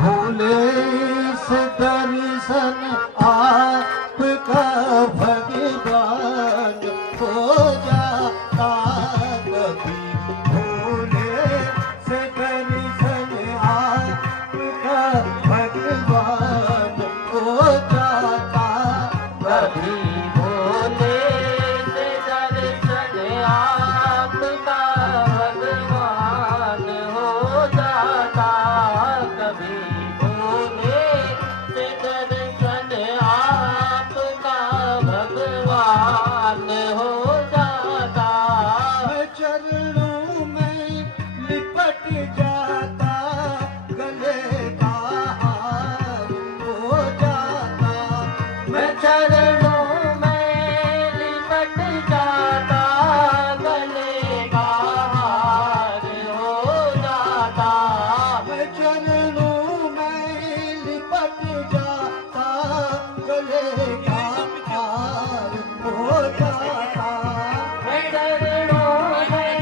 भूले से दर्शन आपका भगवान हो जाता कभी। भूले से दर्शन आपका भगवान हो जाता कभी। भोले से दर्शन आपका भगवान हो जाता कभी। भोले से दर्शन आपका भगवान हो जाता। मैं चरणों में लिपट जाता, गले का हार हो जाता। मैं चरणों में लिपट जाता, गले का हार हो जाता। मैं चरणों में लिपट जाता, गले का हार हो जाता। मैं चरणों में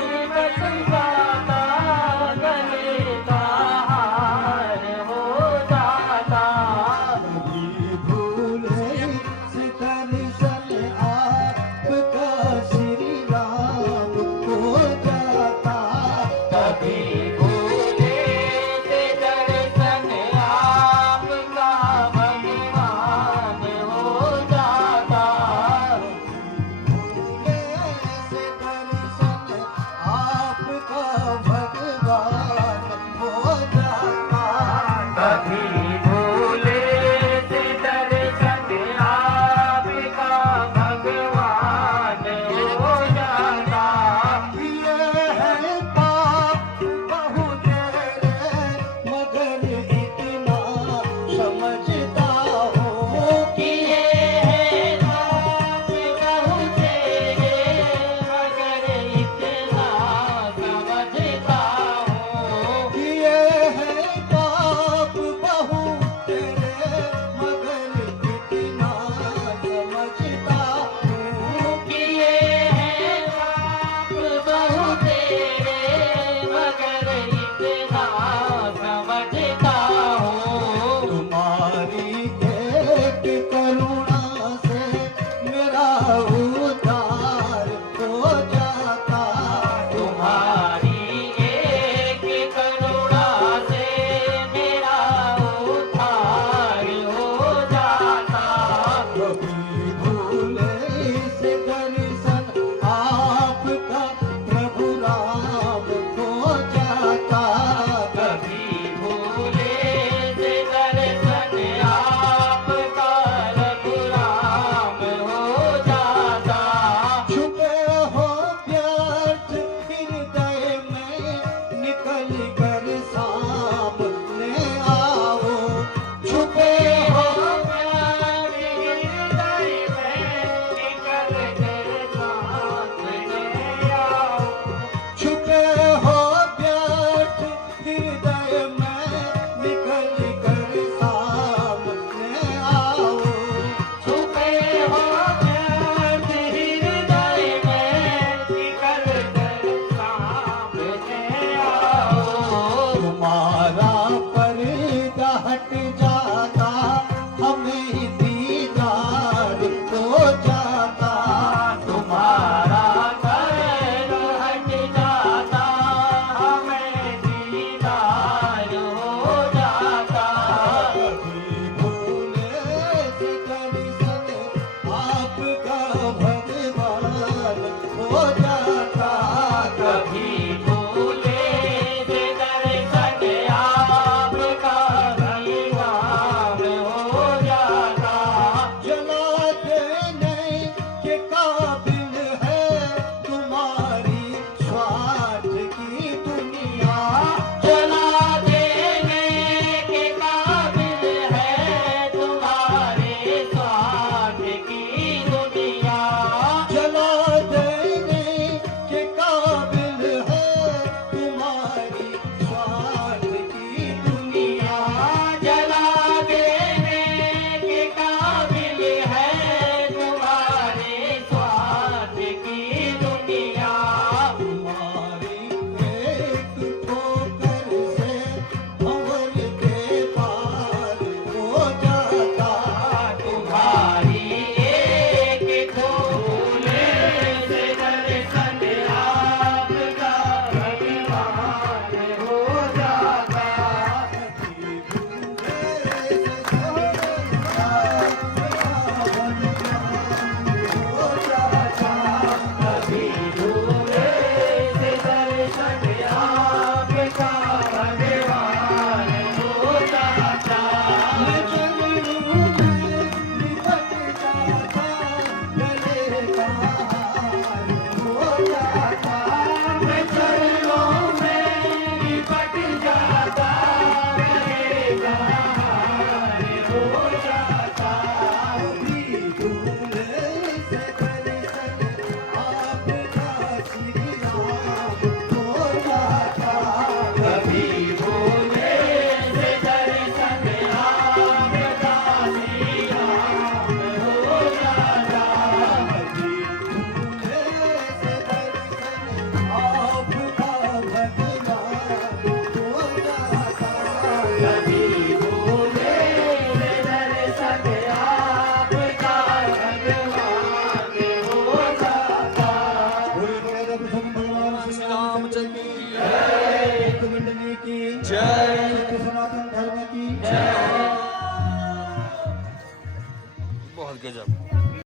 लिपट जाता, गले का हार हो जाता। कभी भूले से दर्शन आपका श्री राम हो जाता। कभी भूले से दर्शन आपका भगवान हो जाता। भूले से दर्शन आपका भगवान हो जाता। कभी भूले से दर्शन आपका भगवान हो जाता। ये है पाप बहुत तेरे, मगर इतना समझता हूँ कि किए हैं पाप बहुत तेरे, मगर इतना समझता हूँ। किए हैं पाप बहुत तेरे, मगर इतना समझता हूँ। किए हैं पाप बहुत तेरे, मगर इतना समझता हूँ। तुम्हारी एक करुणा से मेरा उद्धार हो जाता। तुम्हारी एक करुणा से मेरा उद्धार हो जाता। कभी भूले से दर्शन आपका प्रभु राम हो जाता। कभी भूले से दर्शन आपका रघुराम हो जाता। छुपे हो व्यर्थ हृदय में, निकल कर सामने आओ। छुपे हो प्यार हृदय में निकल कर सामने आओ। छुपे हो व्यर्थ हृदय में, निकल कर सामने आओ। छुपे हो व्यर्थ हृदय में निकल कर सामने आओ। सके